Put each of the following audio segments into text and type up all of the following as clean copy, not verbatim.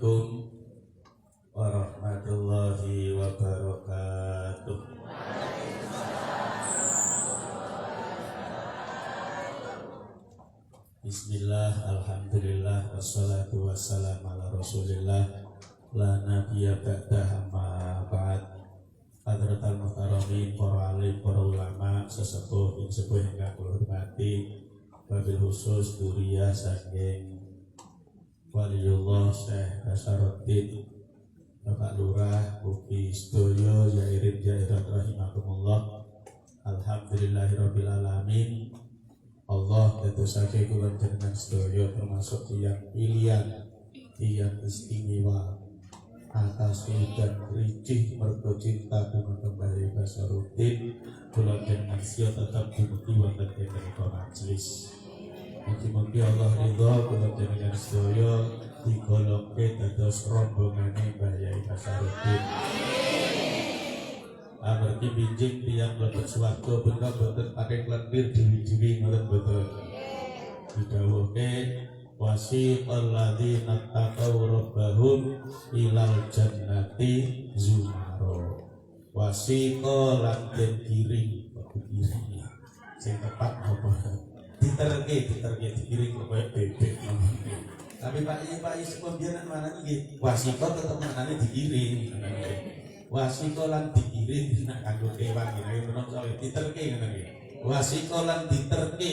Assalamualaikum warahmatullahi wabarakatuh. Bismillah, alhamdulillah, wassalatu wassalamu ala rasulillah, la nabiyya ba'dah, amma ba'd. Hadratal muhtaramin, para alim, para ulama, sesepuh yang kula hormati, wabil khusus duriyah saking Waliullah Syekh Basaruddin, Bapak Lurah, Uki Sedoyo, Jairin Jairat rahimakumullah. Alhamdulillahirabbil alamin. Allah tetosake kula jenengan sedoyo termasuk yang pilihan, yang istimewa atas dan ricih mergo cinta dumateng Bayi Basaruddin. Kula jenengan sia tetap dumugi wonten ing majelis. Mugi-mugi Allah ridha kula jenengan sedaya digolongke dados rombongane Bayi Basaruddin. Amargi binjing tiyang mlebet swarga punika boten pating lentir dewi-dewi ngoten boten. Didhawuhke wasiqal ladzina taqaw rabbahum ilal jannati zumara. Wasiqa lan den kiring sing tepat apa? Diterke dikiring kaya bebek. Tapi Pak Yusuf pembiaran mana iki? Wasiqa tetep maknane dikiring. Wasiqa lan dikiring nek kanggo kewan iki menungso diterke ngono iki. Wasiqa lan diterke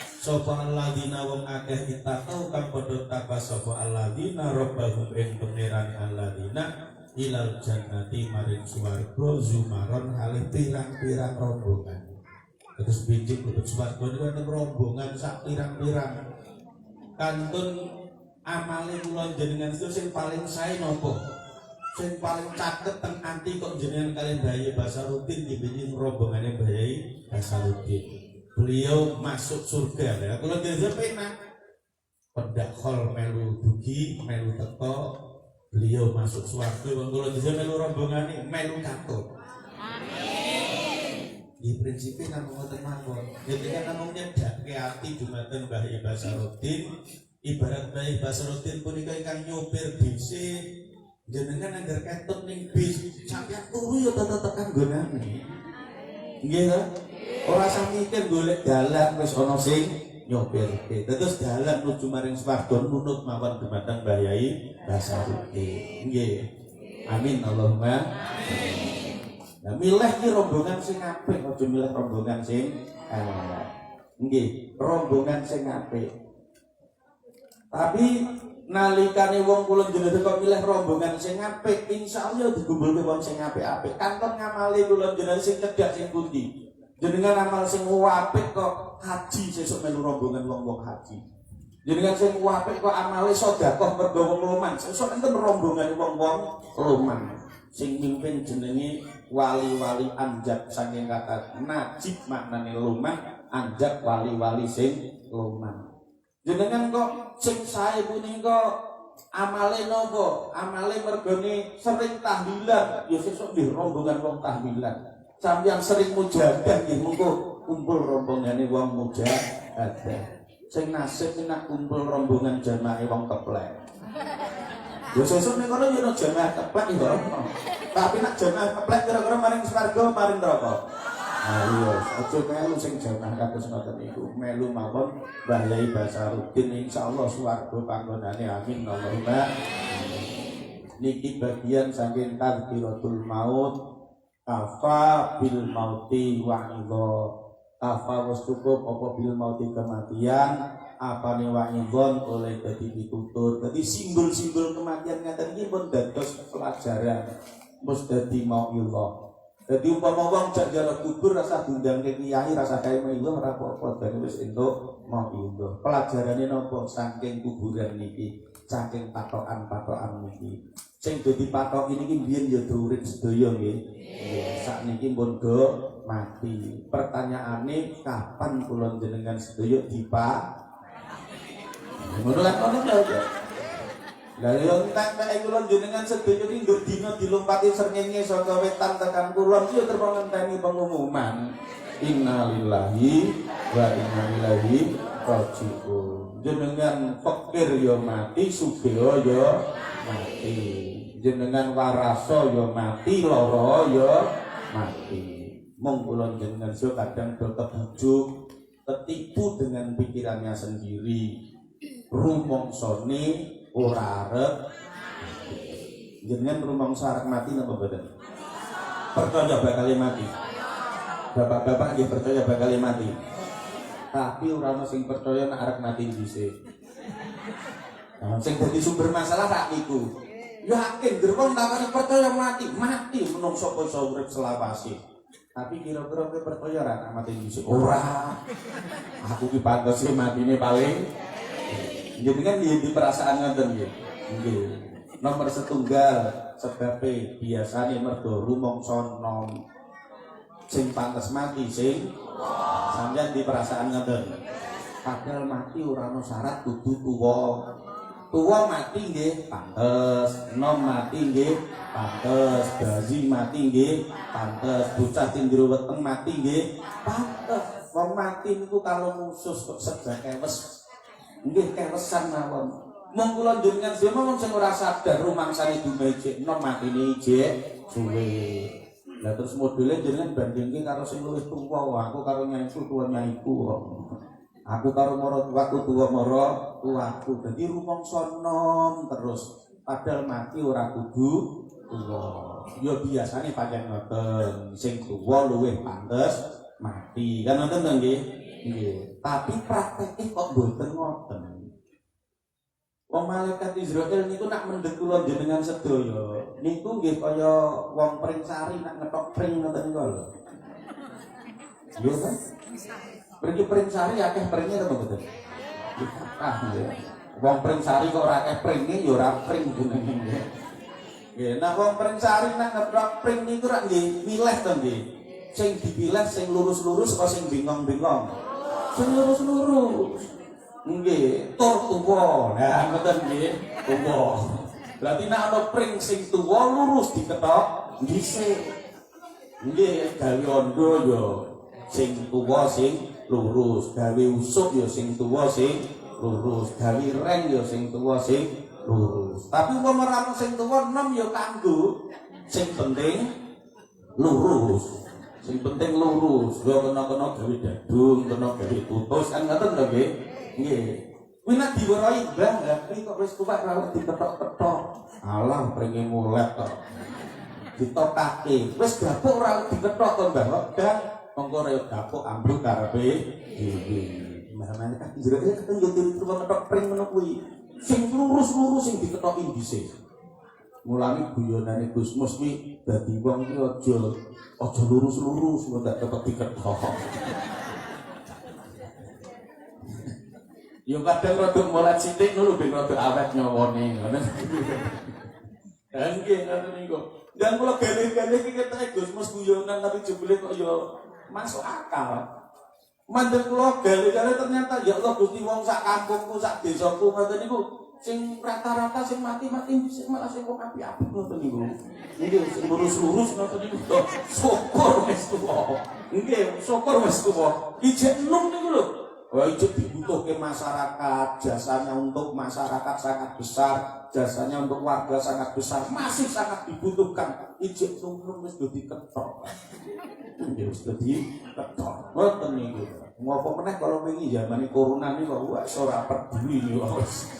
sapa alladzina wong akeh ittaqau kang padha takwa sapa alladzina rabbahum ing pangeran alladzina ilal jannati maring swarga zumaron halih pirang-pirang rombongan. Terus bijik untuk swarga niku wonten rombongan sak pirang-pirang. Kantun amale kula jenengan sing paling sae napa? Sing paling caket teng ati kok jenengan kalian Bayi Basaruddin dibinjing rombongane Bayi Basaruddin. Beliau masuk surga ya. Kula dhewe penak. Pendakhol melu dugi, melu teko, beliau masuk swarga. Wong kula dhewe melu rombongane melu katut. Di prinsipnya namung ngoten mawon. Ketika namung nyedake ati dumateng Bayi Basaruddin, ibarat Bayi Basaruddin punika ingkang nyopir bis. Jenengan anggar ketut ning bis, sampeyan turu ya tetep kanggonane. Nggih ta? Ora usah mikir golek dalan wis ana sing nyopirke. Terus dalan menuju maring swarga nunut mawon dumateng Bayi Basaruddin. Nggih. Amin Allahumma. Nah, milih ki rombongan sing apik, aja milih rombongan sing elek. Nggih, rombongan sing apik. Tapi nalikane wong kula jenengan kok milih rombongan sing apik, insyaallah digumpulke wong sing apik-apik. Kanton ngamali kula jenengan sing cedhak sing pundi. Jenengan amal sing apik kok haji sesuk melu rombongan wong-wong haji. Jenengan sing apik kok amale sedekah mergo wong loman, sesuk enten rombongan wong-wong loman. Sing mimpin jenenge wali-wali anjak saking kata najib maknane loman, anjak wali-wali sing loman. Jenengan kok sing sae punika amale napa? Amale mergone sering tahlilan, ya sesuk nggih rombongan wong tahlilan. Sampeyan sering mujahadah nggih mengko kumpul rombongane wong mujahadah. Sing nasib nek kumpul rombongan jamaah wong keplek. Ya sesuk nek kono yo jamaah keplek ya. Tapi nek jamaah keplek kira-kira maring swarga maring neraka. Ayo, aja melu sing jamaah kados ngoten niku. Melu mawon Bayi Basaruddin insyaallah swarga panggonane. Amin Allahumma. Niki bagian saking tadzkiratul maut. Kafa bil mauti wa'idha. Kafa wis cukup apa bil mauti kematian. Apane wa'idhon oleh dadi pitutur. Dadi simbol-simbol kematian ngaten iki pun dados pelajaran. Mus dadi mau'illah. Jadi umpama wong jak jalan kubur rasa diundang ke kiai rasa kaya mau'illah ora apa-apa dene wis entuk mau'illah. Pelajarane napa saking kuburan niki, saking patokan-patokan niki. Sing dadi patok niki biyen ya urip sedaya nggih. Sakniki pun do mati. Pertanyaane kapan kula jenengan sedaya dipak? Ngono kan ngono ya. Lah yo entek nek kula jenengan sedaya iki nggo dina dilompati srengenge saka wetan tekan kulon yo terus ngenteni pengumuman. Innalillahi wa inna ilaihi raji'un. Jenengan fakir yo mati, sugih yo mati. Jenengan warasa ya mati, lara ya mati. Mong kula jenengan kadang do kebujuk, ketipu dengan pikirannya sendiri. Rumongsane ora arep jenengan rumangsa arep mati napa mboten? Percaya bakal mati. Bapak-bapak nggih percaya bakal mati. Tapi ora ana sing percaya nek arep mati dhisik. Nah, sing dadi sumber masalah rak iku. Yakin gerwong takane percaya mati menungso kok iso urip selawase. Tapi kira-kira kowe percaya ora nek mati dhisik? Ora. Aku ki pantes matine paling jenengan di perasaan ngoten nggih. Nggih. Nomor setunggal sebabe biasane mergo rumangsa nom sing pantes mati sing sampeyan di perasaan ngoten. Padahal mati ora ana syarat kudu tuwa. Tuwa mati nggih pantes, nom mati nggih pantes, bayi mati nggih pantes, bocah cindro weteng mati nggih pantes. Wong mati niku kalau khusus kok sedang kewes. Nggih kewesan mawon. Mong kula njenengan dhewe mong sing ora sadar rumangsane dume jek nom matine jek suwe. Lah terus modele jenengan bandingke karo sing luwih tuwa, aku karo nyaiku tuwa nyaiku. Aku karo mara tuaku tuwa mara tuaku. Dadi rumangsa nom terus padahal mati ora kudu tuwa. Ya biasane pancen ngoten, sing tuwa luwih pantes mati. Kan ngoten to nggih? Nggih. Tapi prakteke kok mboten ngoten. Wong malaikat Israel niku nak mendhet kula jenengan sedaya. Niku nggih kaya wong pring sari nak ngetok pring ngoten niku lho. Yo kan? Pring sari akeh pringe to mboten? Ya. Wong pring sari kok ora akeh pringe ya ora pring jenenge. Nggih, nah wong pring sari nak ngetok pring niku rak nggih milih to nggih. Sing dipilih sing lurus-lurus apa sing bengong-bengong? Sing lurus-lurus. Nggih, tur tuwa. Nah, ngoten nggih, tuwa. Berarti nek ana pring sing tuwa lurus diketok dhisik. Nggih, gawe ondo ya sing tuwa sing lurus, gawe usuk ya sing tuwa sing lurus, gawe reng ya sing tuwa sing lurus. Tapi umpama ora sing tuwa enom ya kanggo sing penting lurus. Sing penting lurus, yo kena-kena gawe dadung, kena gawe putus kan ngoten lho nggih. Nggih. Kuwi nek diwerohi Mbah, lha kuwi kok wis tuwek ora diketok-ketok. Alah pringe mulet to. Ditokake. Wis gapuk ora diketok to Mbah. Dan monggo rek gapuk ambruk karepe dhewe. Mbah kan jereke ketemu turu ngetok pring ngono kuwi. Sing lurus-lurus sing diketoki dhisik. Mulane guyonane Gusmus kuwi dadi wong iki aja lurus-lurus kok ndak dapat diketok. Yo kadang rada mulat sithik ngono ben rada awet nyawane ngono. Dan nggih ngoten niku. Dan kula gale-gale iki keteke Gusmus guyonan tapi jebule kok yo masuk akal. Mandeg kula gale-gale ternyata ya Allah Gusti wong sak kampungku sak desaku ngoten niku sing rata-rata sing mati-mati sing malah sing kok apik-apik ngoten niku. Nggih sing lurus-lurus ngoten niku. Syukur wis tuwa. Nggih, syukur wis tuwa. Ijek enom niku lho. Wah itu dibutuhkan masyarakat, jasanya untuk masyarakat sangat besar, jasanya untuk warga sangat besar, masih sangat dibutuhkan. Ijek sumrum wis dadi ketok. Wis dadi ketok. Ngoten niku. Ngopo meneh kalau wingi zamane corona niku kok wis ora peduli niku wis.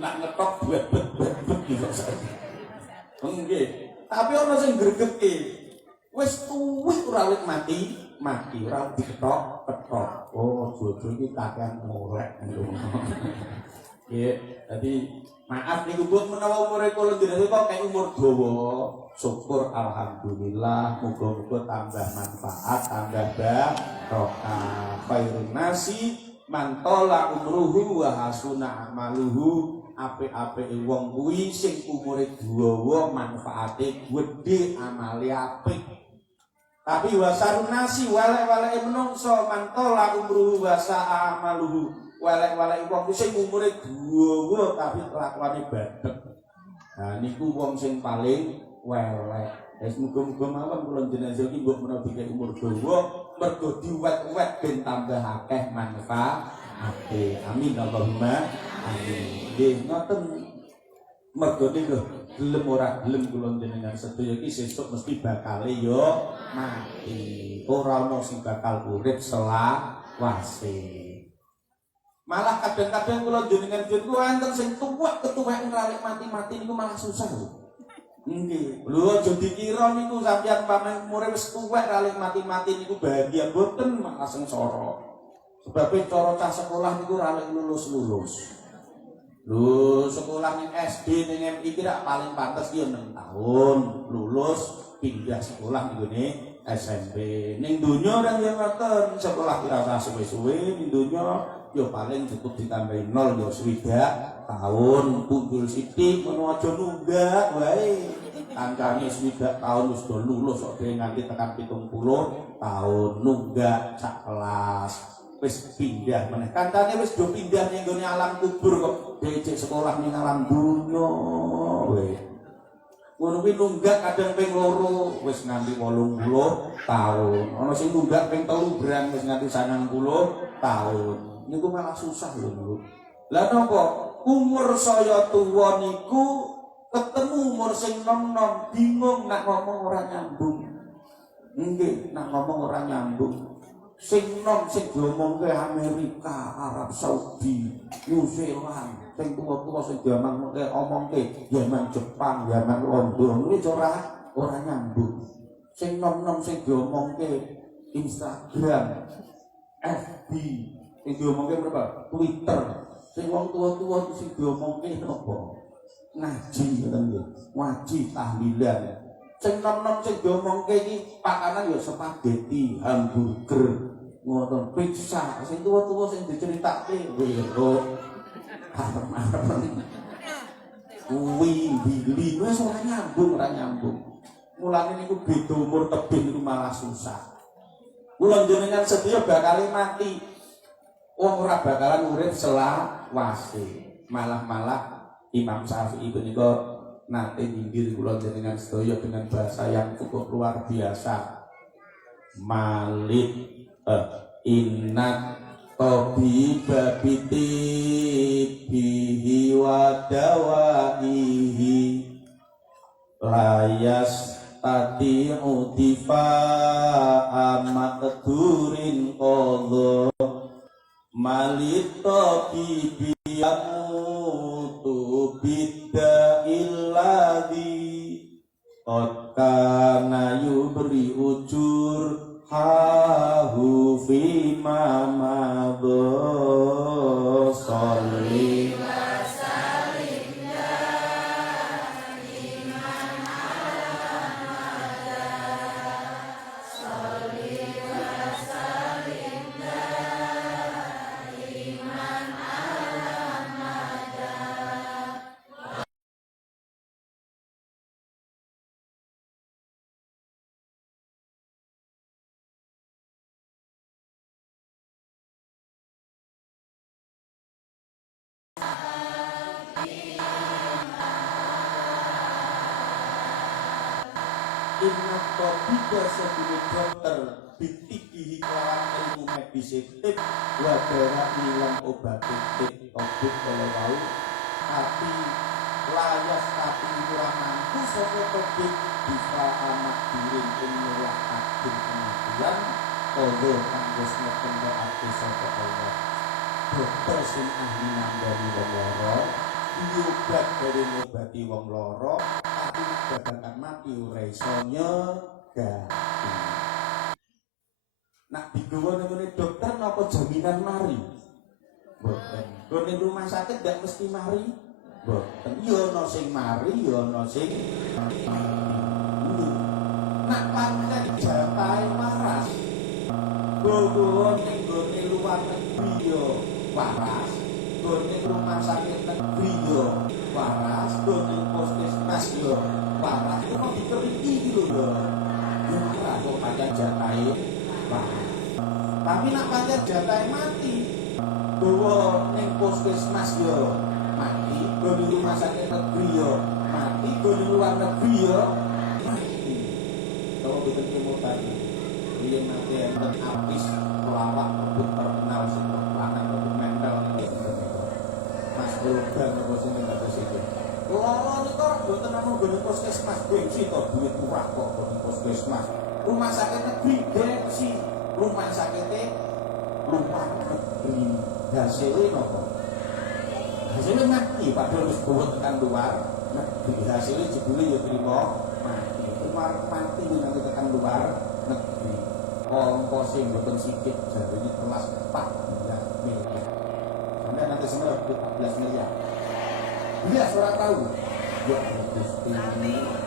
Nak ngetok bet-bet iki kok saiki. Nggih. Tapi ana sing gregetke. Wis tuwih ora mati ora diketok. Oh, jojo iki kakean molek. Nggih, dadi maaf niku Bu menawa umure kula jenengan kok kayak umur dawa. Syukur alhamdulillah, muga-muga tambah manfaat, tambah barokah. Khairun nasi man tola umruhu wa hasuna amaluhu. Apik-apike wong kuwi sing umure dawa, manfaate gedhe, amale apik. Tapi wasarun nasi walek-waleke menungso mantola umruhu wa sa'a amaluhu. Walek-waleke wong sing umure dawa tapi kelakuane badhek. Nah niku wong sing paling welek. Wis muga-muga mawon kula jenengan iki mbok menawa dikek umur dawa mergo diwet-wet ben tambah akeh manfaat. ati. Amin Allahumma amin. Nggih ngoten mergo niku gelem ora gelem kula jenengan sedaya iki sesuk mesti bakal yo mati. Ora ono sing bakal urip selawase. Malah kadang-kadang kula jenengan ku enten sing ketuwek ngralik mati-mati niku malah susah lho. Nggih. Lho aja dikira niku sampeyan pamane umure wis tuwek ralik mati-mati niku bahagia mboten malah sengsara. Sebab cara cah sekolah niku ralik lulus-lulus. Lho sekolah ning SD ning MI ki paling pantes ki 6 tahun lulus pindah sekolah nggone SMP. Ning donya ora yo ngoten, sekolah ki ora suwe-suwe ning donya yo paling cukup ditambahi 0 yo 20 tahun punggul sithik ngono aja nunggak wae. Kancane 20 tahun wis do lulus kok dhewe nganti tekan 70 tahun nunggak sak kelas. Wis pindah meneh. Kancane wis do pindah ning gone alam kubur kok dhewe sekolah ning alam dunya wae. Ngono kuwi nunggak kadang ping 2 wis nganti 80 tahun. Ana sing nunggak ping 3 brang wis nganti 90 tahun. Niku malah susah lho niku. Lah napa umur saya tuwa niku ketemu umur sing nom-nom bingung nak ngomong ora nyambung. Nggih, nak ngomong ora nyambung. Sing nom sing diomongke Amerika, Arab Saudi, New Zealand, sing tuwa-tuwa sing omongke Yaman Jepang, Yaman London, kuwi ora nyambung. Sing nom-nom sing diomongke Instagram, FB, sing diomongke berapa? Twitter. Sing wong tua-tua sing diomongke napa? Ngaji ngoten nggih. Ngaji tahlilan. Sing nom-nom sing diomongke iki pakanan ya spaghetti, hamburger, ngoten pizza. Sing tua-tua sing diceritake wero. Arep-arep. Wili wis ora nyambung. Mulane niku beda umur tebih niku malah susah. Kula jenengan sedaya bakal mati. Wong ora bakalan urip selawase. Malah Imam Syafi'i punika nate nyindir kula jenengan sedaya dengan bahasa yang cukup luar biasa. Malik innat tabiba bihi wa dawaihi layas tati'u difa'a maqdurin qadha malito bibiyamutu bidda illadhi kana yubri ujur hahu fima madha sholli inna tabida sebelum dokter bitikihi kelawan ilmu medis tip wadara ilang obat tip tobut kalau mau tapi layas tapi kurang mampu sopo tobit bisa amat diring penyulah akhir kematian kodo kanggus ngependo aku sopo Allah dokter sing ahli nambani wong loro diobat dari ngobati wong loro tapi babakan mati ora iso nyegati. Nak digawa nang dokter napa jaminan mari? Mboten. Gone rumah sakit ndak mesti mari. Mboten. Ya ana sing mari, ya ana sing nak pancen jatahe waras. Gowo ning gone luar negeri yo waras. Gone rumah sakit negeri yo waras. Gone puskesmas yo waras. Kok diteriki gitu lho. Yo ora kok pancen jatahe waras. Tapi nak pancen jatahe mati. Gowo ning puskesmas yo mati, gone rumah sakit negeri yo mati, gone luar negeri yo mati. Kalau betul kemudian dia nanti enten artis pelawak rebut terkenal seperti lanang rebut Program apa sing ngatus itu. Loro niku mboten namung nggon puskesmas gengsi to duit kurang kok nggon puskesmas. Rumah sakit negeri gengsi, rumah sakit luar negeri. Hasilnya napa? Hasilnya mati padahal wis bawa tekan luar negeri. Hasilnya jebule ya trimo mati. Luar mati nang tekan luar negeri. Ongkos sing mboten sikit jarine telas 14 miliar. Sampai nanti semua 14 miliar. Dia suara tahu. Ya Gusti.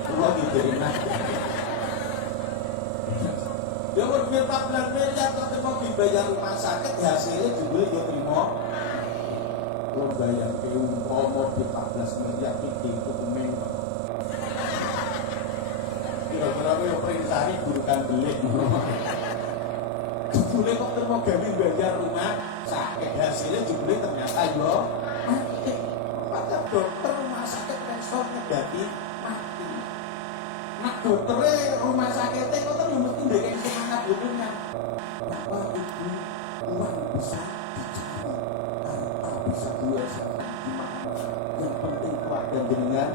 Kulo diterima. Ya wong 14 miliar kok mau dibayar rumah sakit hasilnya juga yo trimo. Kulo bayar ke umpama di 14 miliar iki itu kumen. Kira-kira yo perintah burukan belik. Jebule kok terima gawe bayar rumah sakit hasilnya jebule ternyata yo mati. Maka dokter rumah sakit pensiun ngedati mati. Nah dokternya rumah sakitnya kok kan mesti ndekek semangat butuhnya. Bapak Ibu uang bisa dicari, harta bisa diusahakan gimana? Yang penting keluarga jenengan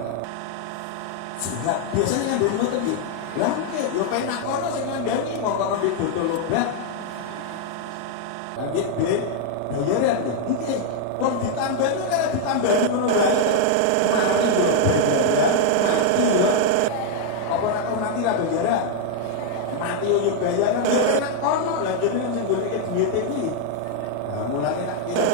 sudah biasanya ngambil motor gitu. Lah nggih, yo penak kono sing ngandani mau kono di botol obat. Lanjut B, bayaran tuh. Nggih, wong ditambahi kan ditambahi ngono wae. Mati yo bayaran, mati yo. Apa nek mati ra bayaran? Mati yo bayaran penak kono. Lah jenenge sing goleke duit iki. Nah, mulane tak kira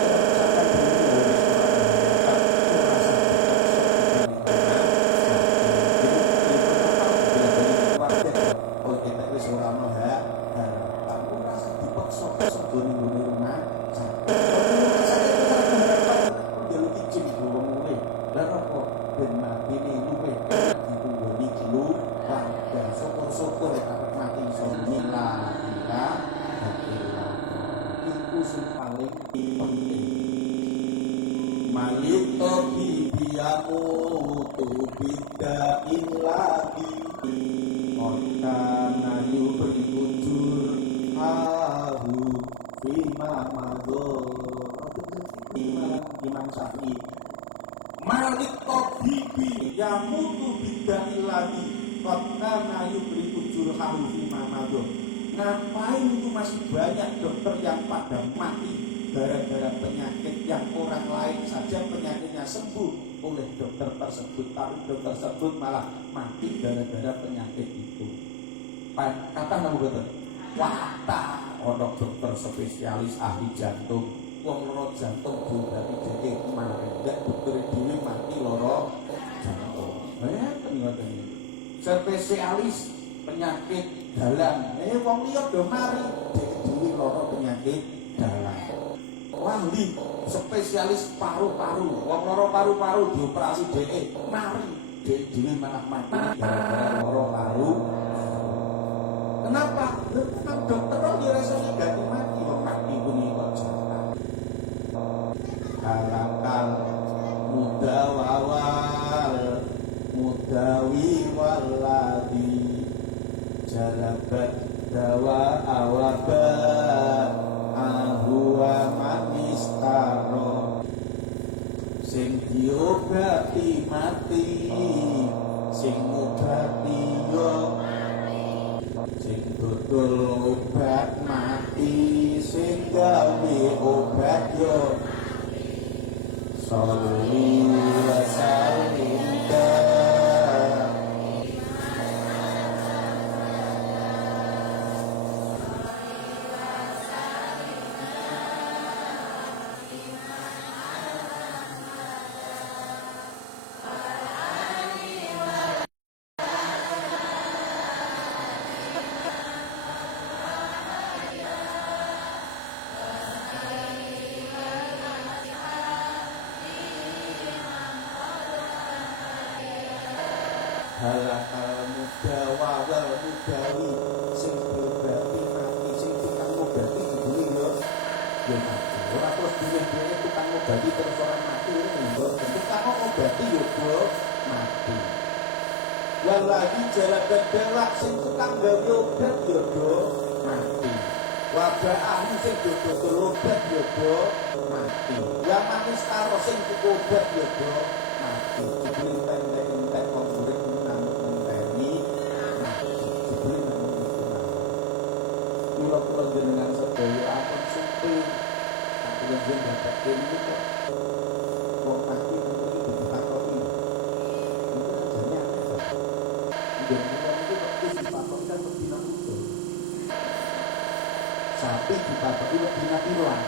Imam Syafi'i Malik Tabibi yang mutu bidai lagi kotna nayu beri ujur halu fima madho. Ngapain itu masih banyak dokter yang pada mati gara-gara penyakit yang orang lain saja penyakitnya sembuh oleh dokter tersebut, tapi dokter tersebut malah mati gara-gara penyakit itu. Kata nama dokter wata orang dokter spesialis ahli jantung wong loro jantung diobati dhewe mandak dokter dhewe mati loro jantung. Ngoten iki. Spesialis penyakit dalam. Wong liya do mari dhewe loro penyakit dalam. Wali spesialis paru-paru, wong loro paru-paru dioperasi dhewe mari dhewe malah mati gara-gara loro paru. Kenapa? Kan dokter kok ya rasane ganti mati wong mati kuwi kok jalan. Kalangkang mudawawal mudawi waladi jalabat dawa awaba ahwa manistaro sing diobati mati sing ngobati yo sing dodol obat mati sing gawe obat yo Salli wa sallim halakal mudawa wal mudawi sing diobati mati sing tukang ngobati jebule yo ora terus dhewe tukang ngobati terus ora mati lho tukang ngobati yo mati walagi jalan dawa sing tukang gawe obat yo mati Wabaan sing dodo obat ya do mati. Ya manis karo sing tuku obat ya do mati. Entek kok urip nang ngenteni mati. Dibeli nang kula jenengan sedaya apun supi. Aku njenengan dapat kene kok. Wong mati iki ditakoki. Itu jane akeh. Jenengan iki kok ditakoki kan dina sapi dipakai lebih nabilan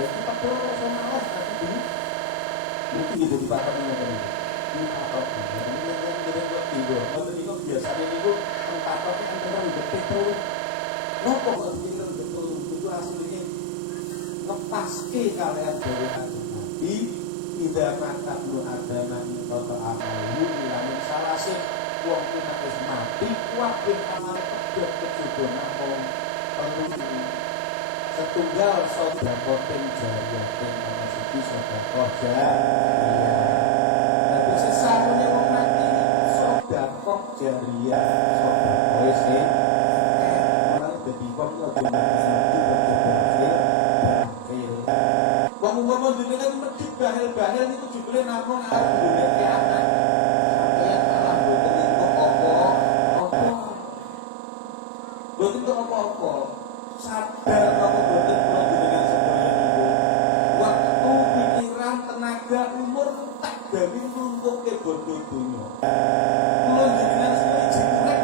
ya kita perlu sama Allah tapi ini mungkin gitu dipakai ini tadi dipakai ini yang kok tidur kalau itu biasanya itu tempatnya antara udah petrol nopo kalau kita betul itu aslinya lepas ke kalian dari nabi tidak mata belum ada nanti total amalu ilamin salah sih uang kita harus mati wakil amal kerja kecukupan namong setunggal sodako tim jaya tim manasuki sodako jariah nanti sesamunya mau mati sodako jariah sodako isi malah jadi wong lebih ngomong-ngomong di dalam masjid bahil-bahil itu juga namun harus dilihat ke anak sampai alam bukan itu apa-apa sadar kamu boten kula jenengan sedaya niku waktu pikiran tenaga umur tak gawe nglungguhke bodho donya kula jenengan sedaya jiplek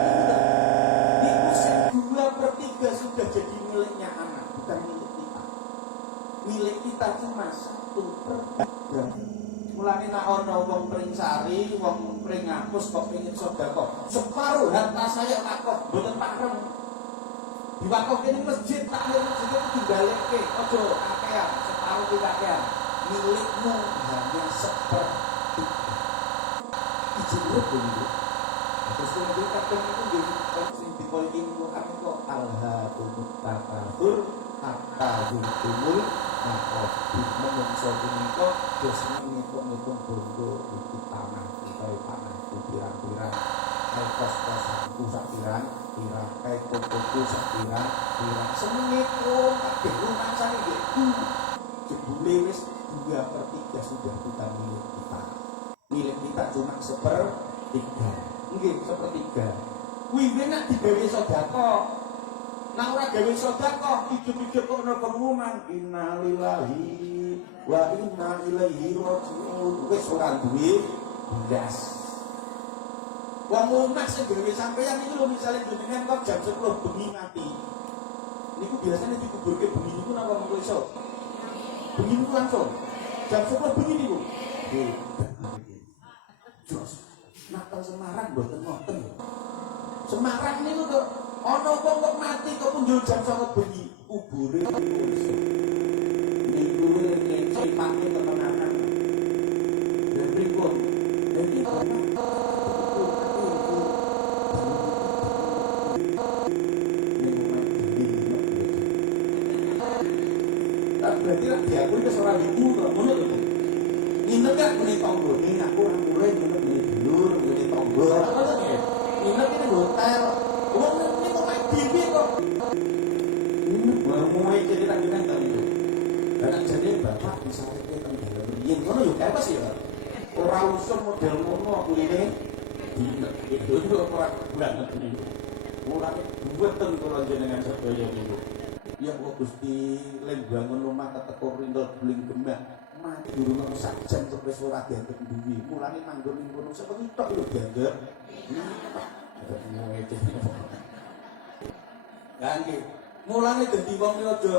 niku sing 2/3 sudah jadi miliknya anak bukan milik kita cuma 1/3 mulane nek ana wong pringsari wong pringapus kok pengin sedekah separuh harta saya takok boten pareng diwakaf ini masjid tak ada masjid itu dibalikke ojo akean separuh dikakean milikmu hanya seperti izin begitu terus itu kadang itu di sing dipolikin Quran kok alhaakumut takatsur hatta zurtumul maqabir menungso punika dos ngitung-ngitung bondo iki tanah utawa tanah pirang-pirang kos-kosanku sakiran pirang kayak koko pirang semene kok kabeh rumangsane iku jebule wis 2/3 sudah bukan milik kita cuma 1/3 nggih 1/3 kuwi nek digawe sedekah nek ora gawe sedekah hidup-hidup kok ana pengumuman innalillahi wa inna ilaihi raji'un wis ora duwe blas. Wong omah sing gawe sampeyan iki lho misale jenengan kok jam 10 bengi mati. Niku biasanya dikuburke bengi niku napa mengko iso? Bengi niku langsung. Jam 10 bengi niku. Nggih. Jos. Nakal Semarang mboten ngoten lho. Semarang niku kok ana wong kok mati kok punjul jam 9 bengi kubure niku nek pake temenanan. Dan pripun? Dadi berarti lah diakui ke seorang ibu kalau ngono lho. Nginep kan muni tanggane aku ora mulai nginep di dulur ngene tangga. Ngono nggih. Nginep ini hotel. Wong ini kok main dhewe kok. Nginep mulai cerita kita kan itu. Karena jadi bapak bisa rek teng dalan riyin ngono yo kae pas ya. Ora usum model ngono kuline dinep itu ora bulan negeri. Ora duweten kula jenengan sedaya niku. Ya kok Gusti lek bangun omah ketekor rindel bling gembak mati durung sak jam wis ora dianggep duwi mulane manggon ning kono seperti tok lho dianggep nggih mulane dadi wong aja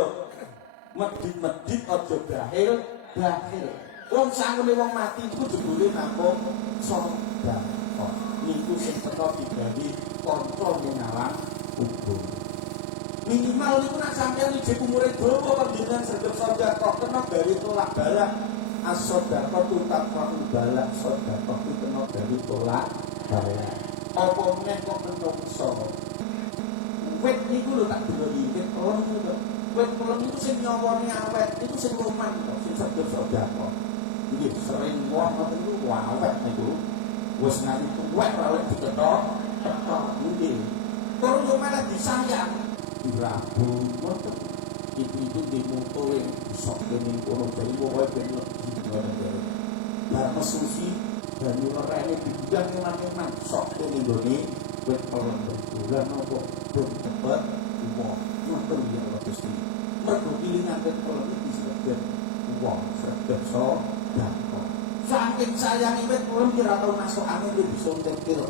medhit-medhit aja bahil wong sangune wong mati iku jebule namung sedekah niku sing teko digawe kanca ning alam kubur minimal niku nak sampeyan ijek umure dawa kok jenengan sedekah sedekah kena gawe tolak balak as-sedekah tutaqwa balak sedekah itu kena gawe tolak balak apa meneh kok menungso wit niku lho tak deloki wit pelem niku wit pelem itu sing nyawone awet itu sing roman kok sing sedekah iki sering wong ngoten niku awet niku wis nganti tuwek ora oleh diketok nggih terus yo malah disayang Rabu ngoten ibu-ibu di moto yang sok dening kono jadi pokoke ben legi ngoten bar mesusi banyu lerene bidang eman-eman sok dening gone wit pelem bulan apa ben cepet cuma ngoten ya Allah Gusti mergo kilingan wit pelem iki disebut wong sedep so dampo saking sayangi wit pelem kira tau masuk angin dia bisa nyetir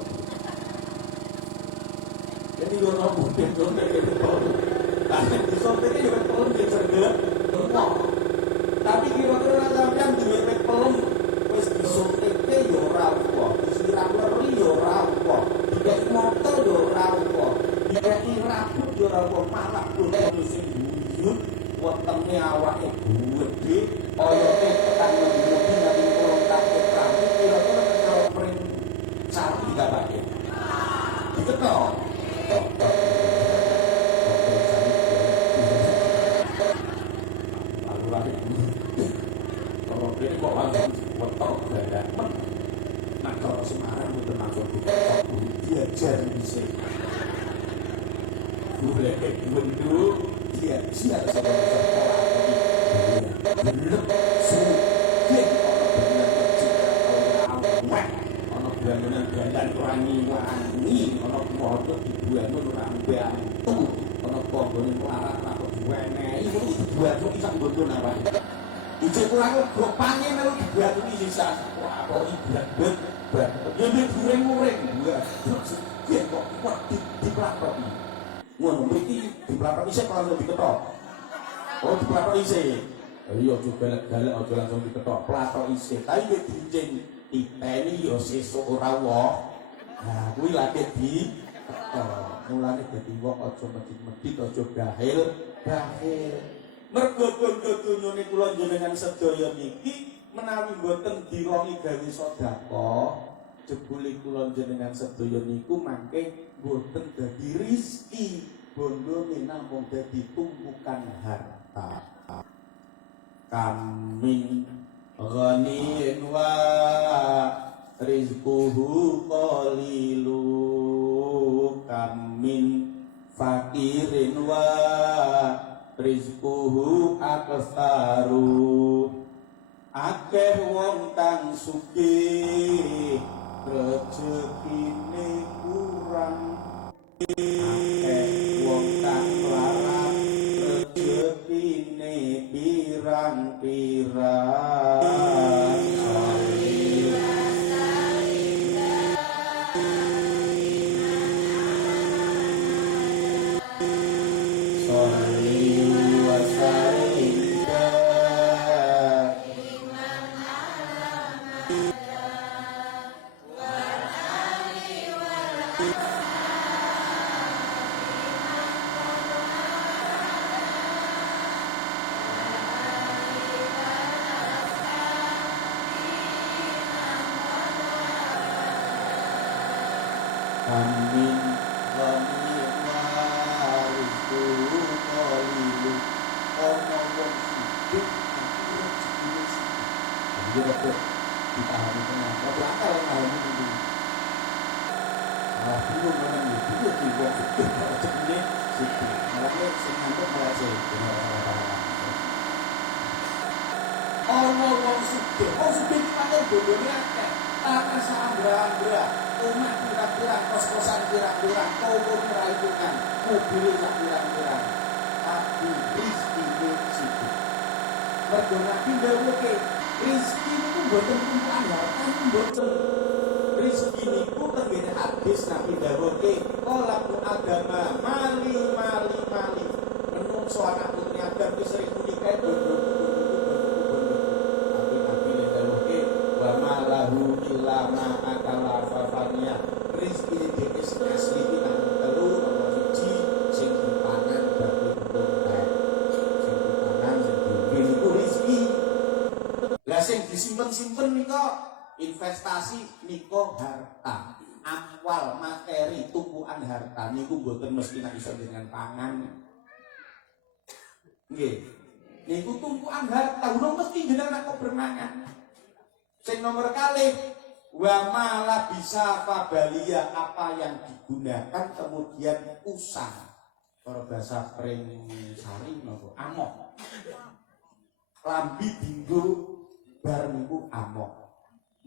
jadi yo nopo ben tapi disompeke yo pelem di cerget tapi kira-kira sampean duwe wit pelem wis disompeke yo ora apa disiram leri yo ora apa dikek moto yo ora apa dikek rambut yo ora apa malah kudu sing buyut wetenge awake gedhe oyote tekan ngendi nganti kolong kaki rambut kira-kira karo pring sapi gapake diketok ini kok langsung wetok gaya nah kalau Semarang itu langsung diketok diajar bisa boleh bendu diajar sama sekolah tapi belum sudah orang benar kecil orang bangunan gandan wangi orang motor dibuang orang bantu orang pokoknya melarat atau diwenei itu dibuang itu bisa dibuang apa ijek kurang kok pange melu dibuat iki sisan. Wah, kok iblat bet. Ya nek goreng-goreng. Ya kok diplatok iki. Ngono iki diplatok isih langsung diketok. Oh, diplatok isih. Iya coba galak aja langsung diketok. Platok isih. Tapi nek dincing iteni ya sesuk ora woh. Nah, kuwi lagi di mulane dadi wong aja medhit-medhit aja bahil. Mergo bondo dunyane kula njenengan sedaya niki menawi mboten dirongi gawe sedekah jebule kula njenengan sedaya niku mangke mboten dadi rezeki bondo namung dadi tumpukan harta kamin ghanin wa rizquhu qalilu kamin fakirin wa rizquhu aksaru akeh wong kang sugih rezekine kurang akeh wong kang larat rezekine pirang-pirang amin amin warizku qalilu ono wong hidup tapi rezekine sithik jadi betul dipahami tenang apa akal pahami itu bingung kan itu ya di wong hidup rezekine sithik malah sing ngantuk malah sithik ono wong sugih iki pancen bondone akeh tanah saambra-ambra omah pirang-pirang kos-kosan pirang-pirang komun raitungan mobil pirang-pirang tapi rezeki sithik mergo nabi ndawuhke rezeki niku mboten tumpukan harta mboten rezeki niku tengene hadis nabi ndawuhke olaku agama mali menungso anak putri Adam wis sering nikah lahu ilama akala fafania rizki dikis asli binang telu nomor siji sing dipangan bagi bentuk sing dipangan sing diwin itu rizki lah sing disimpen-simpen nika investasi nika harta akwal materi tumpukan harta niku mboten mesti nek iso dengan pangan nggih niku tumpukan harta urung mesti jenengan kok bermangan. Sing nomor kali wa malah bisa fabalia apa yang digunakan kemudian usaha Para bahasa pring sari napa amok. Lambi dinggo bar niku amok.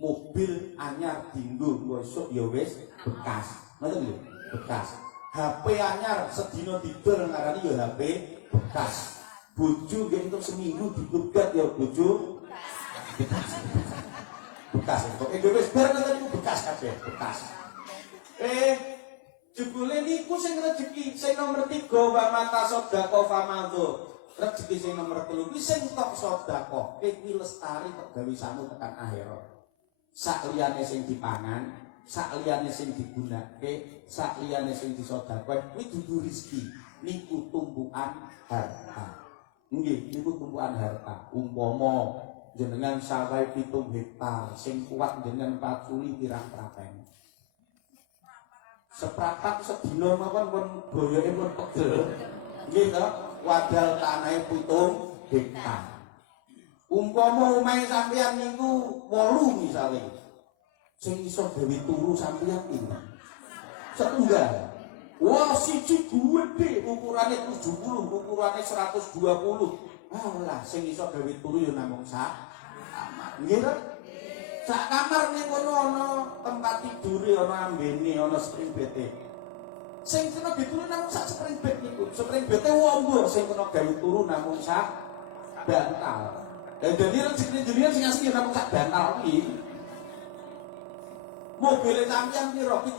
Mobil anyar dinggo besok ya wis bekas. Ngoten lho, bekas. HP anyar sedina didol ngarani ya HP bekas. Bojo nggih entuk seminggu digugat ya bojo bekas. Bekas. Pokoke wis bar ngoten niku bekas kabeh, bekas. Jebule niku sing rezeki sing nomor 3 wa mata sedekah famadho. Rezeki sing nomor 3 kuwi sing tok sedekah. Kuwi lestari tok gawe samu tekan akhirat. Sak liyane sing dipangan, sak liyane sing digunakake, sak liyane sing disedekah kuwi dudu rezeki. Niku tumpukan harta. Nggih, niku tumpukan harta. Umpama jenengan sawah 7 hektar sing kuat jenengan paculi pirang prapen. Seprapat sedina mawon pun boyoke pun pegel. Nggih to, wadal tanahe 7 hektar. Umpama omahe sampeyan niku 8 misale. Sing iso gawe turu sampeyan pinten? Setunggal. Wah, siji gedhe ukurane 70, ukurane 120. Alah, sing iso gawe turu ya namung sak kamar. Nggih to? Sak kamar ning kono ana tempat tidure, ana ambene, ana spring bed-e. Sing kena dituru namung sak spring bed niku. Spring bed-e wombo sing kena gawe turu namung sak bantal. Lah dadi rezeki jenengan sing asli namung sak bantal iki. Mobil sampeyan pira? 17.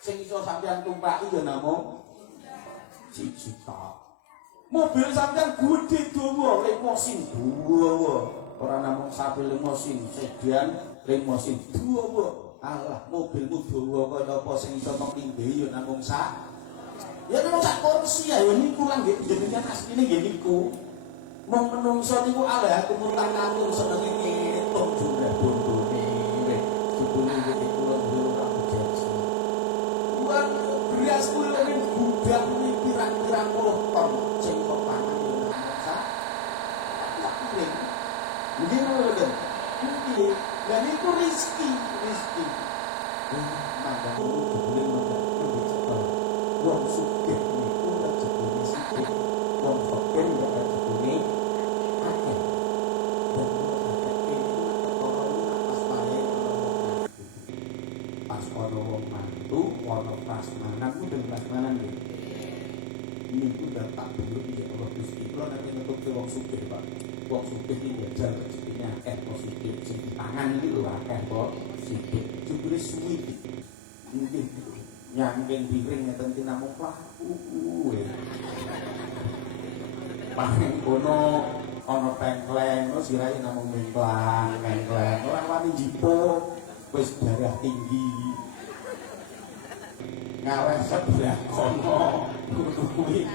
Sing iso sampeyan tumpaki ya namung 1 tok. Mobil sampeyan gedhe dawa, limosin dawa. Ora namung sapi limosin, sedan limosin dawa. Alah, mobilmu dawa kaya apa sing iso mengtingge ya namung sak. Ya namung sak kursi ya niku lan nggih jenengan asline nggih niku. Mong menungso niku alah aku mutang atur senenge ngitung jumlah bondone. Jebule iki kula ndoro tak janji. Buat beras kula ning gudang iki pirang-pirang puluh ton sing kok pangan. Tak piring. Nggih ngono. Nggih, lan iku rezeki. Mangga kudu mangga wong sugih niku rezekine sithik. Wong fakir ya rezekine akeh. Dan pas ono wong mantu, ono prasmanan ku ben prasmanan nggih. Niku dapat dulu ya Allah Gusti. Kula nek nutup wong sugih, Pak. Wong sugih iki ya rezekinya akeh positif sing dipangan iki lho akeh kok sithik jebule suwi nggih nyangking piring ngeten iki namung plaku paling kono ana tengkleng terus sirahe namung tengkleng ora wani jipo wis darah tinggi ngarep sebelah kono kuwi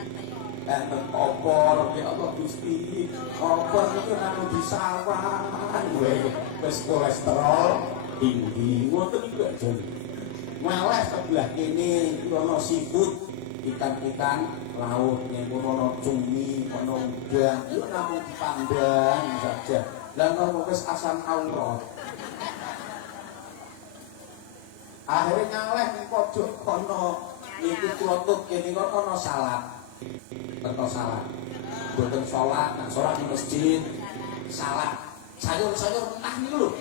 enten opor ya Allah Gusti opor itu namung disawah wis kolesterol tinggi ngoten iki aja malah sebelah kene ana seafood ikan-ikan laut yen ana cumi ana udang itu namung dipandang saja lan ana wis asam aurat akhirnya ngaleh ning pojok kono niku klothuk kene kono ana salad betul salah, bukan sholat, nah sholat di masjid, salah, sayur-sayur mentah nih lho,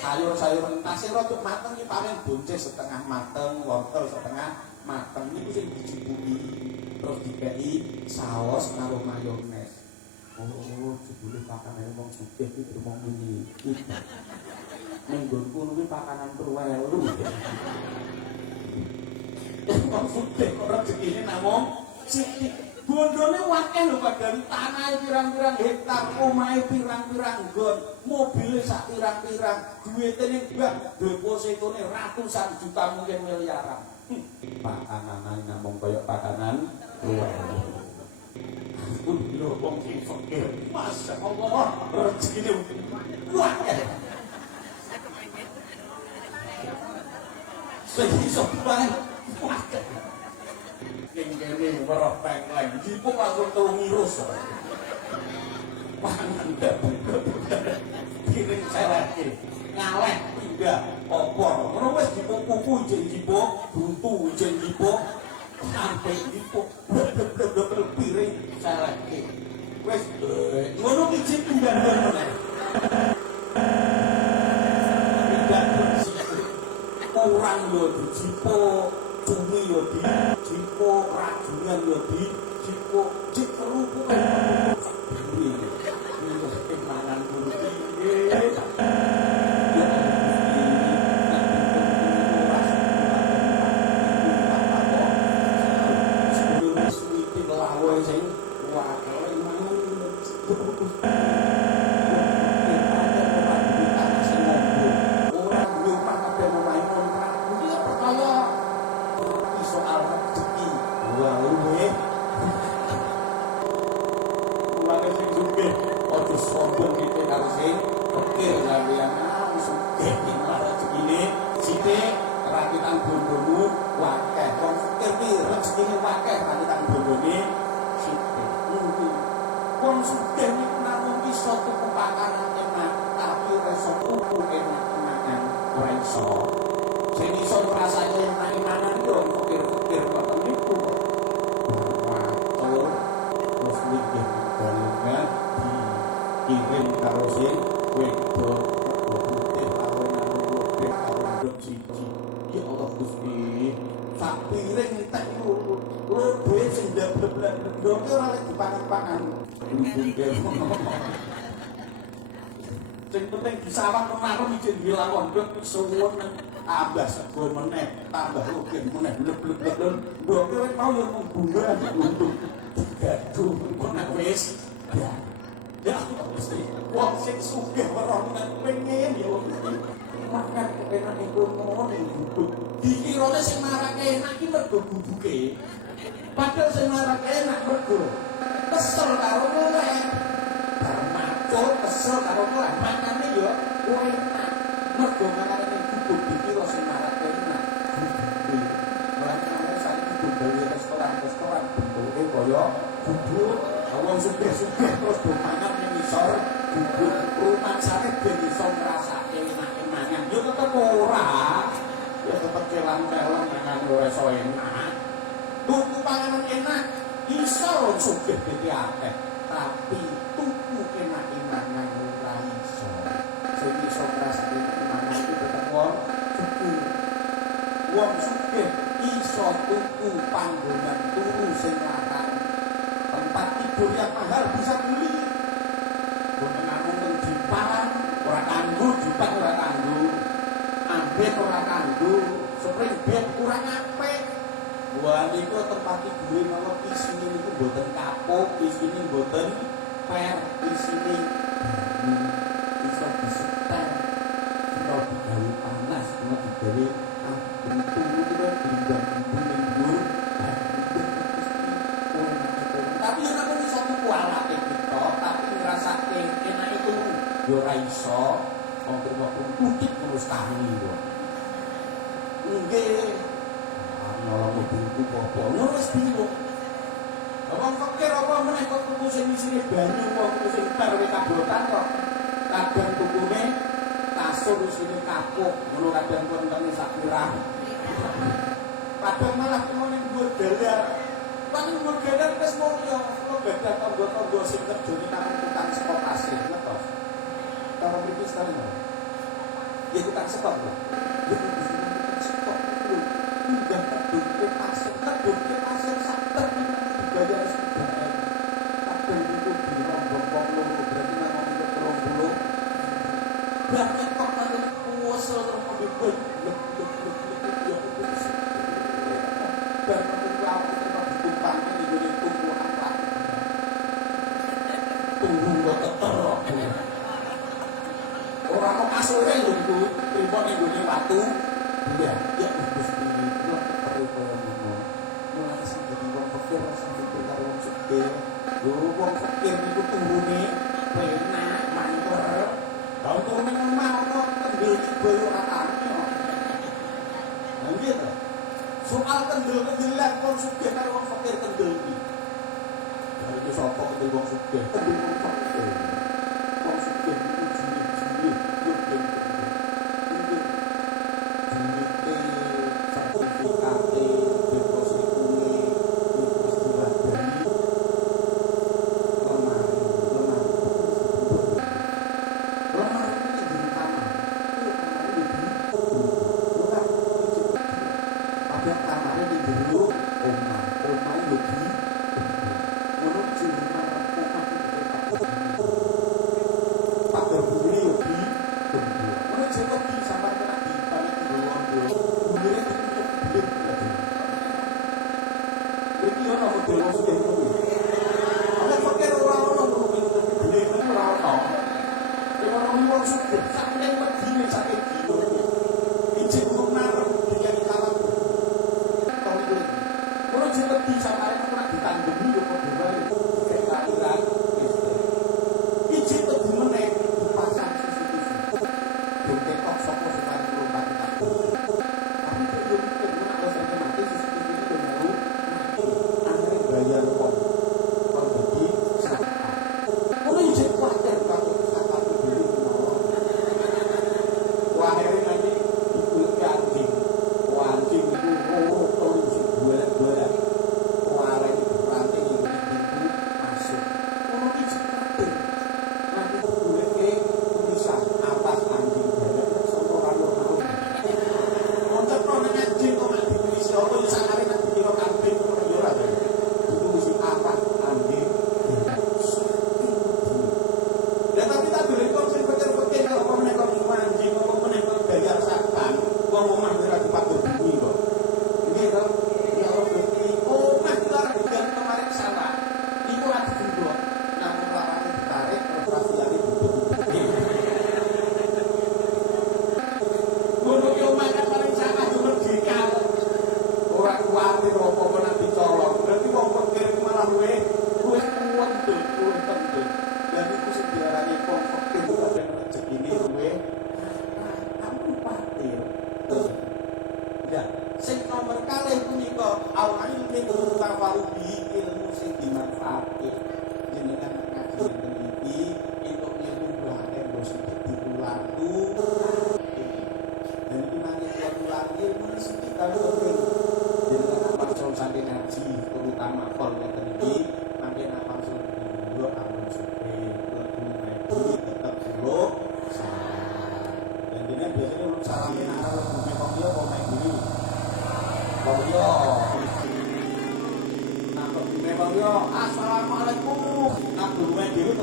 sayur-sayur mentah sih rodok mateng nih paling bonceng setengah mateng, wortel setengah mateng ini sih dijibuki, terus dikei saus karo mayones. Oh, jebule pakanan wong sugih iki mung muni. Ning nggonku kuwi pakanan perwelu. Wong sugih kok rezekine namung sithik. Bondone wakeh lho padahal tanah pirang-pirang hektar, omahe pirang-pirang nggon, mobile sak pirang-pirang, duwite ning bank, depositone ratusan juta mungkin miliaran. Pakanan namung kaya pakanan luar. Pun lho wong sing fakir, masyaallah rezekine wakeh. Sing iso banget wakeh. Ning kene weruh tengkleng jipuk langsung turu ngirus. Pangan piring celeke ngaleh pindah opor ngono wis dipuk kuku jen jipuk buntu jen jipuk sampai itu blok piring seleke wes ngono iki pindhan meneh pindhan orang yo dijipo cumi yo dijipo rajungan yo dijipo cek kerupukan ini mangan dulu wong sugih niku namung iso tuku pakanan enak, tapi iso tuku enak mangan ora iso. Sing iso ngrasake enak mangan yo pikir-pikir kok niku. Wah, terus mikir dalungan dikirim karo sing wedok putih karo nang wedok karo ndok cici. Ya Allah Gusti, sak piring entek iku lho duit sing ndablek ndok ora lek dipangan-pangan. Sing penting disawang kemarin izin bilang kondok suwun tambah sego meneh tambah rugi meneh blek-blek ndok kowe mau yo bunga untung gaduh kok wis ya mesti wong sing sugih weruh pengen yo makan enak iku ngono bubuk dikirane sing marake enak iki mergo bubuke padahal sing marake enak mergo kesel karo kowe bar macul kesel karo kowe makane yo kowe enak mergo makane bubuk dikira sing marake enak bubuke makane saiki budaya restoran bentuke kaya bubuk wong sugih-sugih terus do mangan ning isor bubuk rumangsane ben iso ngrasake enake mangan yo tetep ora ya tetep kelan-kelan mangan ora iso enak tuku panganan enak iso sugih dadi akeh tapi tuku enak mangan ora iso sing iso ngrasake mangan itu tetep wong sugih iso tuku panggonan turu sing larang tempat tidur yang mahal bisa beli bukan namung Jepang ora kanggo Jepang ora kanggo ambet ora kanggo spring bed kurang apik wah niku tempat tidur kalau isine niku mboten kapuk isine mboten per isine iso disetel kalau digawe panas kalau digawe bentuk itu kan bindang-bindang tapi ora kok iso tuku alate kita tapi ngrasake enak itu yo ora iso wong terus kucing terus tani yo nggih ana mobilku apa wis bingung wong fakir apa meneh kok tuku sing isine banyu wong sing bar wis kablotan kok kadang tukune kasur isine kapuk ngono kadang kontene sak pirang kadang malah ning dhuwur dalan paling modern wis mulya kok beda tangga-tangga sing kerjane nang tukang sekop pasir ngertos karo mriki stane ya tukang sekop lho ya tukang sekop lho enggak kedune pasir sak ter dibayar sekitar kabeh itu dirombong wong loro berarti nang ngomong 30 banyak kok nang kuwasa terus mendukung dan tunggu kok keterok ora kok kasure lho iku trimo ning gone watu iya ya Gusti kula keterok koyo ngono mulane sing dadi wong fakir sing mikir karo wong sugih lho wong fakir niku turune penak mantep kalau turune mau kok kendel iki ora tani nggih to soal kendel-kendelan wong sugih karo wong fakir kendel iki itu sapa kendel wong sugih kendel wong fakir wong sugih itu jini-jini yo ben sertifikate deposito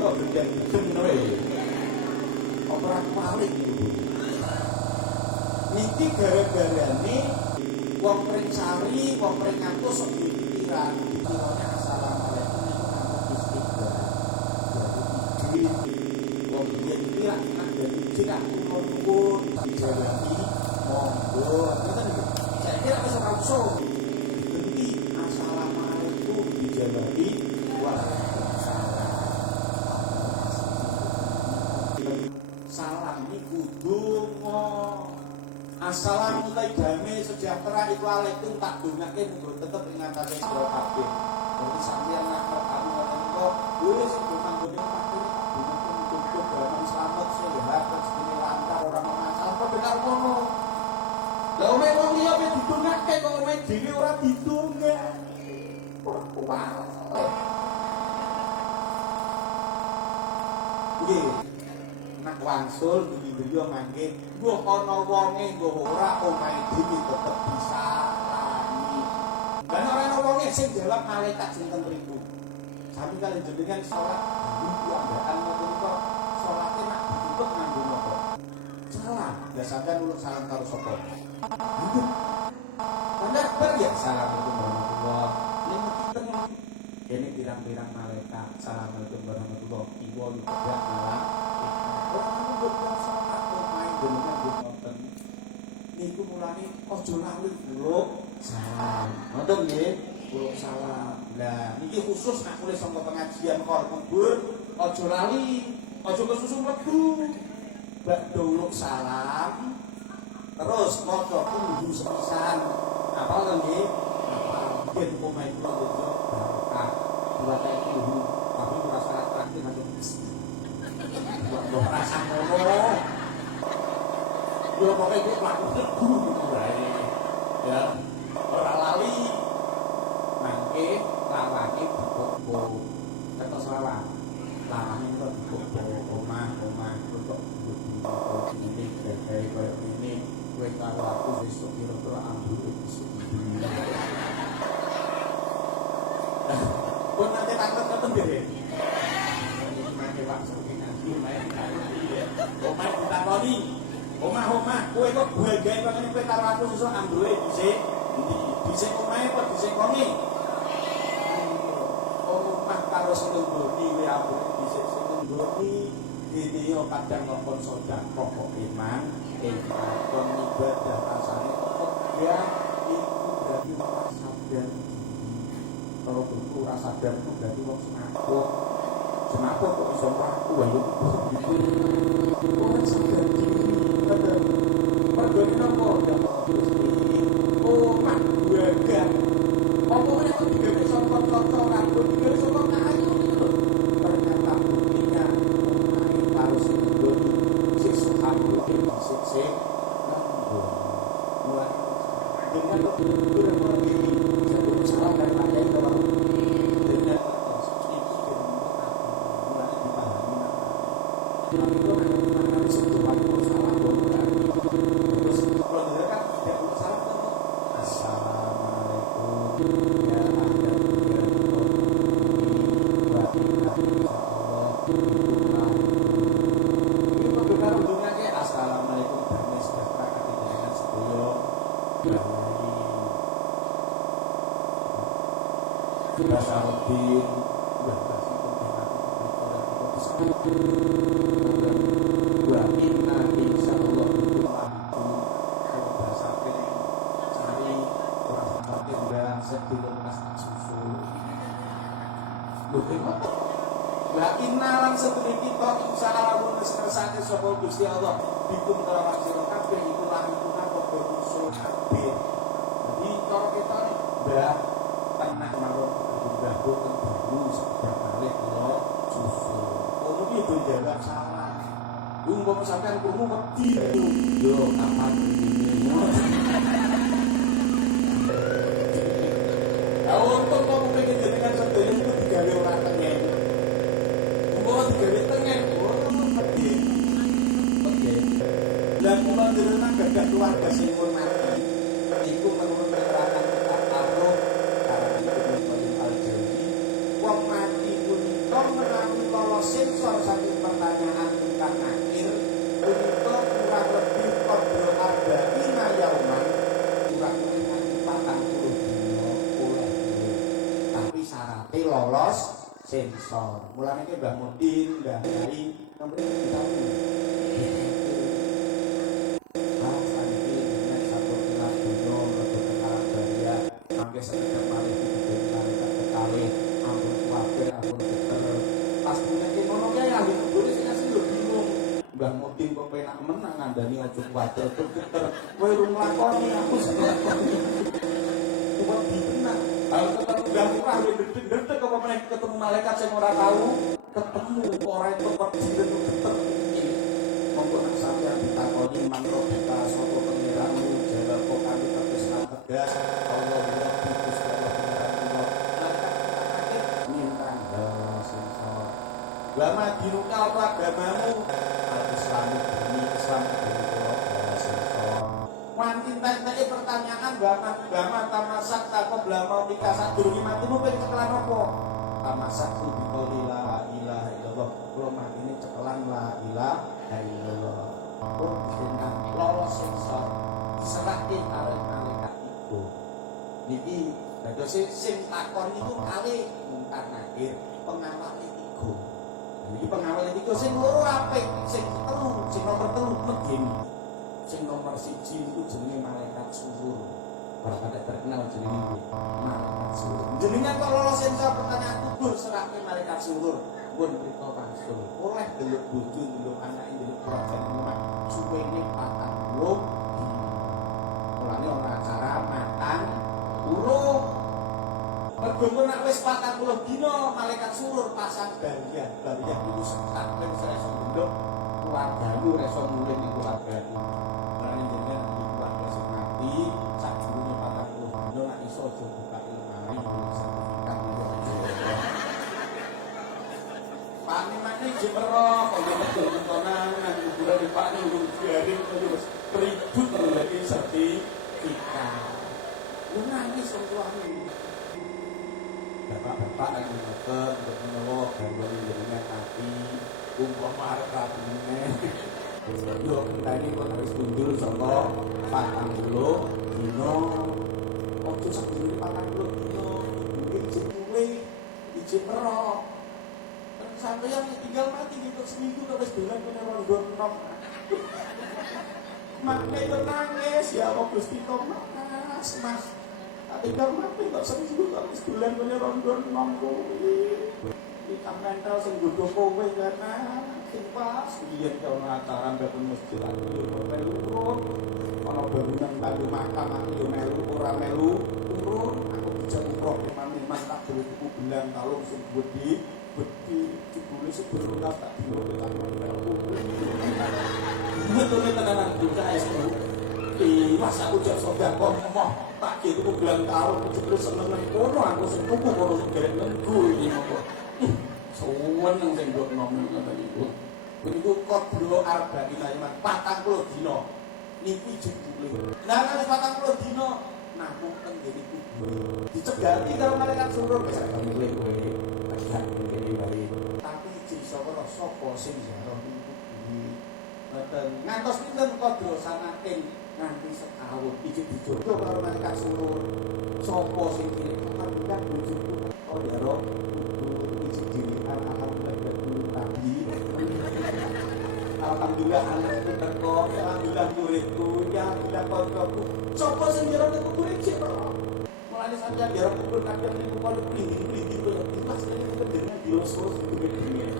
kok gendeng wae. Ora balik iki. Niki gara-garane wong pring sari, wong pring ngatus sok dipikiran, dikirane assalamualaikum niku nganggo istighfar. Jadi wong dia dikira nak dari jika nuwun dijawani monggo. Ngoten iki. Saya kira wis ora usah. Ganti assalamualaikum dijawani waalaikumsalam. Salam niku donga. Assalamualaikum damai sejahtera iku alaikum tak dongake muga tetep ing ngatasé sira kabeh. Dadi sampeyan nak kamu ngoten kok wis sing manggone patene dongake muga damai slamet sehat rezekine lancar ora masalah kok benar ngono. Lah wong liya pe didongake kok wong dhewe ora didongake. Wah. Nggih. Nak wangsul beli-beli mangke mbok ana wonge mbok ora omahe dhewe tetep disalami. Lan ora ana wonge sing jawab malaikat sinten mriku. Sami kali jenengan salat niku ambekan menika salate nak ditutup nganggo napa? Salam. Lah sampeyan uluk salam karo sapa? Anda ya assalamualaikum warahmatullahi wabarakatuh. Ini pirang-pirang malaikat. Assalamualaikum warahmatullahi wabarakatuh. Kiwa yudak malam. Orang bukan sholat kok main dengan bukan niku mulane ojo lali buluk salam. Ngoten nggih, buluk salam. Lah niki khusus nek mulai saka pengajian kor kebun ojo lali, ojo kesusu mlebu. Bak buluk salam. Terus maca kudu sepisan. Apa nggih? Apa yen pemain kudu barokah. Dua kali kudu tapi merasa terakhir macam rasa ngono. Yo pokoke iki lakuke guru wae. Ya. Ora lali. Mangke lawange dikoko. Ketok salah. Lawange kok dikoko omah-omah untuk ini kayak koyo ini kowe karo aku wis kira-kira ambune iso. Pun nanti takut ketemu dhewe. Mangke Pak omah ditakoni omah kowe kok bagian pengen kowe karo aku sesuk ambroe dhisik omahe apa disekoni omah karo sing nggoni kowe ambroe dhisik sing nggoni dene yo kadang ngkon sedekah pokok iman kon ibadah rasane kok ya iku berarti sadar kalau beku rasa sadar itu berarti wong semaput kenapa kok bisa mlaku wae gitu orang sadar diri ada pergone napa ya oh mak gagah omongane kok digawe saka kanca rambut digawe saka kayu gitu ternyata buktinya harus nggoni sesuk aku sik mulai dengan beberapa satu salah dan ada yang kalau dengan Basaruddin udah kasih wa inna insyaallah bikumatu basaken cari orang pakai dan sedulur mas susu lho kok wa inna lan sedulur kita insyaallah ngersake sapa Gusti Allah bikum kelawan sira kabeh iku lan iku napa usul kabeh jadi cara kita mbah tenang mawon gabut baru sebenarnya kalau susu kalau itu jaga salah umpama sampean krungu wedi yo kapan ini ya untuk kamu pengen jenengan sedaya itu digawe ora tengen umpama digawe tengen wedi lan kula jenengan gadah keluarga sing mati iku menurut keterangan wong mati punika menawi kala sensor saking pertanyaan ingkang akhir punika kurang lebih qadra arba'ina yauman kurang lebih nganti 40 dina oleh tapi syaratnya lolos sensor. Mulane iki Mbah Mudin, Mbah Yai nembe ditamu. Saniki nek satu kelas dino lebih kenal Baria, mangke sekedhap malih dibimbing kalih ampun kuwatir ampun geter. Pas puniki ngono kae ahli kubur sing asli lho bingung. Mbah Mudin kok penak menang ngandani aja kuwatir tur geter. Kowe urung nglakoni aku nglakoni. Kuwi ditenang. Kalau ketemu Mbah Murah ndredeg apa meneh ketemu malaikat sing ora tahu ketemu ora tempat jiret geter iki. Monggo nek sampeyan ditakoni mangko kita sapa pengiranmu jawab kok kami tegas tegas Allah ya Gusti Allah minta sensor. Wa madinuka apa agamamu? Al-Islamu ini Islam sensor. Wantin tanya pertanyaan bama tamasak tako blama nikah sadurunge matimu pengen cekelan apa? Tamasak tu biqauli la ilaha illallah. Kulo matine cekelan la ilaha illallah. Oh, dengan lolos sensor diserahke karo malaikat itu. Niki dados sing takon niku kali mungkar nakir pengawal iku. Niki pengawal iku sing loro apik, sing nomor 3 medeni. Sing nomor 1 itu jenenge malaikat suhur. Ora kada terkenal jenenge malaikat suhur. Jenengan kok lolos sensor pertanyaan kubur serahke malaikat suhur. Pun kita pangsul. Oleh delok bojo, delok anak, delok keluarga rumah. Suwene 40 dina. Mulane ana acara matang urung. Mergo nek wis 40 dina malaikat suhur pasang bariah. Bariah iku sekat ben iso ndok keluargamu iso mulih ning keluargamu. Jenengan di keluarga sing mati sakjroning 40 dina nek iso aja buka lemari sertifikat niku aja. Pak Nimane jemero kok betul tontonan nang kuburan di Pak Nimane biarin terus ribut lagi sertifikat. Lu nangis wong tuane. Bapak-bapak yang ngoten untuk menawa gambar jenengan mati umpama arep kabine. Yo tadi kok wis tundur saka 40 dina. Ojo sakjane 40 dina. Iki merok. Sampai yang tinggal mati gitu seminggu kok wis dolan kene rondo enom. Makne yo nangis ya Allah Gusti Mas. Tinggal mati kok seminggu kok wis dolan kene rondo enom kuwi. Iki mental sing godho kowe kana. Pas biyen kalau acara mbek masjid aku yo melu urun. Ana bangunan kayu makam aku yo melu ora melu urun. Aku bisa umroh iman tak bertuku belang kalung sing gede jebule sebelum tak dino tak melu. Betul tenan duka itu. Mas aku jak sedang kok emoh tak gitu belang kalung jebule seneng kono aku sing tuku kono sing derek nenggu iki apa. Suwen nang sing ndok ngomong ngene iki. Niku qadra arba'ina yauman 40 dina. Niku jebule. Lah nek 40 dina namung teng ngene kubur. Dicegati karo malaikat suruh wis mulih kowe. Ajak ngene wae. Tapi sapa sapa sing ziarah niku kuwi. Ngoten. Ngantos pinten qadra sanaken nganti setahun iki dijogo karo malaikat suruh. Sapa sing kirim kan bojoku kok ziarah iki dirikan alhamdulillah nabi. Alhamdulillah anakku teko, alhamdulillah muridku, ya alhamdulillah koncoku. Sopo sing njero ning kubur iki, Pak? Mulane sampeyan njero kubur kadang niku kok blindi-blindi koyo Mas niku kedengan dilos-los gede-gede.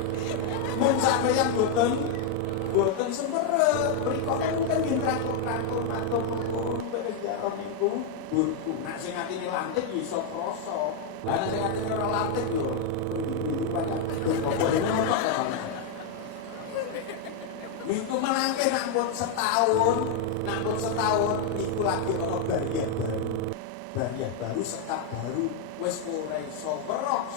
Mun sampeyan boten semeret, mriko kan ngintrak-intrak matur-matur wis njero ning kuburku. Nek sing atine lantik iso krasa. Lah nek sing atine ora lantik lho. Iki banyak kok dene otak ta. Niku melangke nampun setahun niku lagi ana bariah baru sekat baru wis ora iso werok